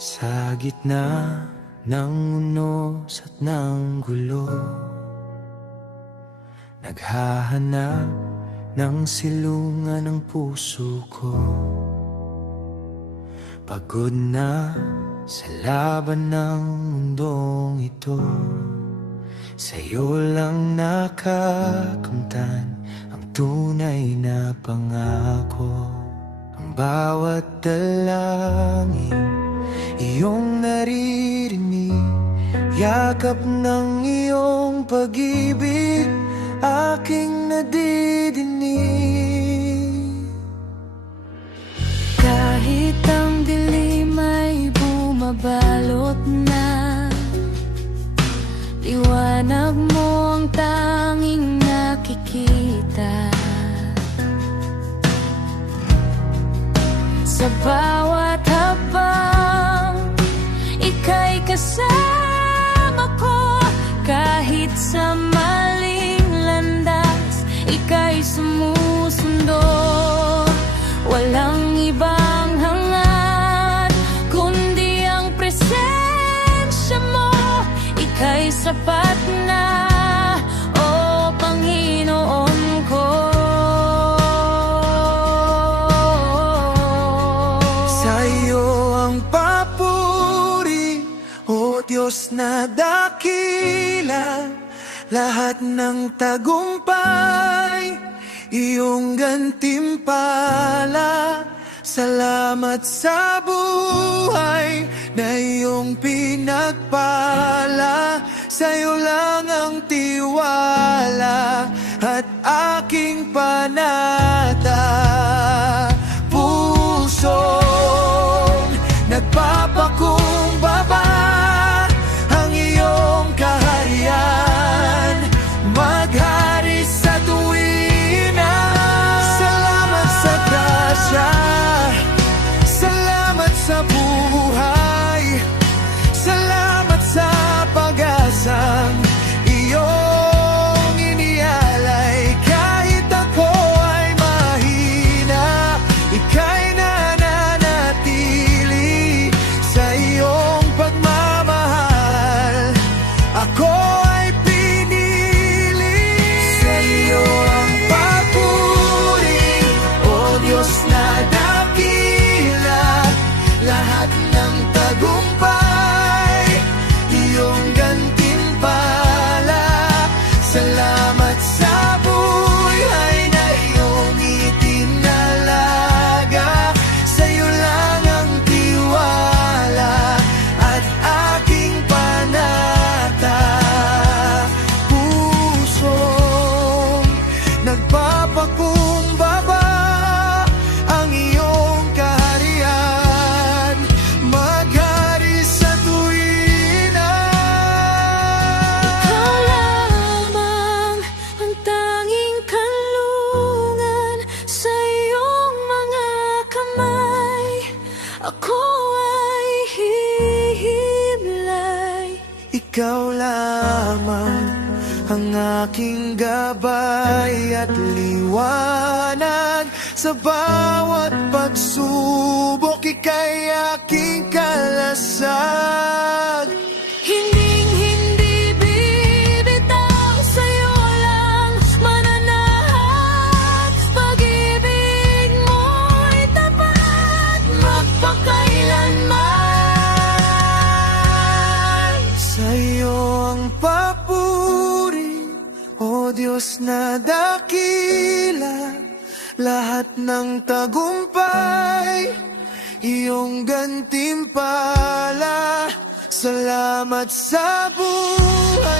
Sa gitna ng unos at ng gulo, naghahanap ng silungan ng puso ko. Pagod na sa laban ng mundong ito, sa'yo lang nakakamtan ang tunay na pangako. Ang bawat dalangin iyong naririnig, yakap ng iyong pag-ibig aking nadidinig. Kahit ang dilim ay bumabalot na, liwanag mo ang tanging nakikita. Sa bawat habang ika'y kasama ko, kahit sa maling landas ika'y sumusundo. Walang ibang hangad kundi ang presensya mo, ika'y sapat na, o Panginoon ko. Sa'yo ang papuri, o Diyos na dakila, lahat ng tagumpay iyong gantimpala. Salamat sa buhay na iyong pinagpala. Sa'yo lang ang tiwala at aking panata. Pusong nagpapakumbaba ang iyong kaharian, maghari sa tuwina. Salamat sa grasya, salamat sa buhay, salamat sa pag-asang iyong inialay. Kahit ako ay mahina, ika'y nananatili sa iyong pagmamahal. Ako ay pinili. Sa iyo ang papuri, o Diyos na dakila, lahat ng tagumpay iyong gantimpala. Salamat sa buhay na iyong itinalaga. Sa'yo lang ang tiwala at aking panata. Pusong nagpapakumbaba ang iyong kaharian, maghari sa tuwina. Ikaw lamang ang tanging kanlungan sa iyong mga kamay. Ako ay hihiblay. Ikaw lamang ang aking gabay at liwanag. Sa bawat pagsubok, ika'y aking kalasag. Hinding-hindi bibitaw, sa'yo lang mananahat. Pag-ibig mo'y tapat, magpakailanman. Sa'yo ang papuri, o Diyos na dakila, lahat ng tagumpay iyong gantimpala. Salamat sa buhay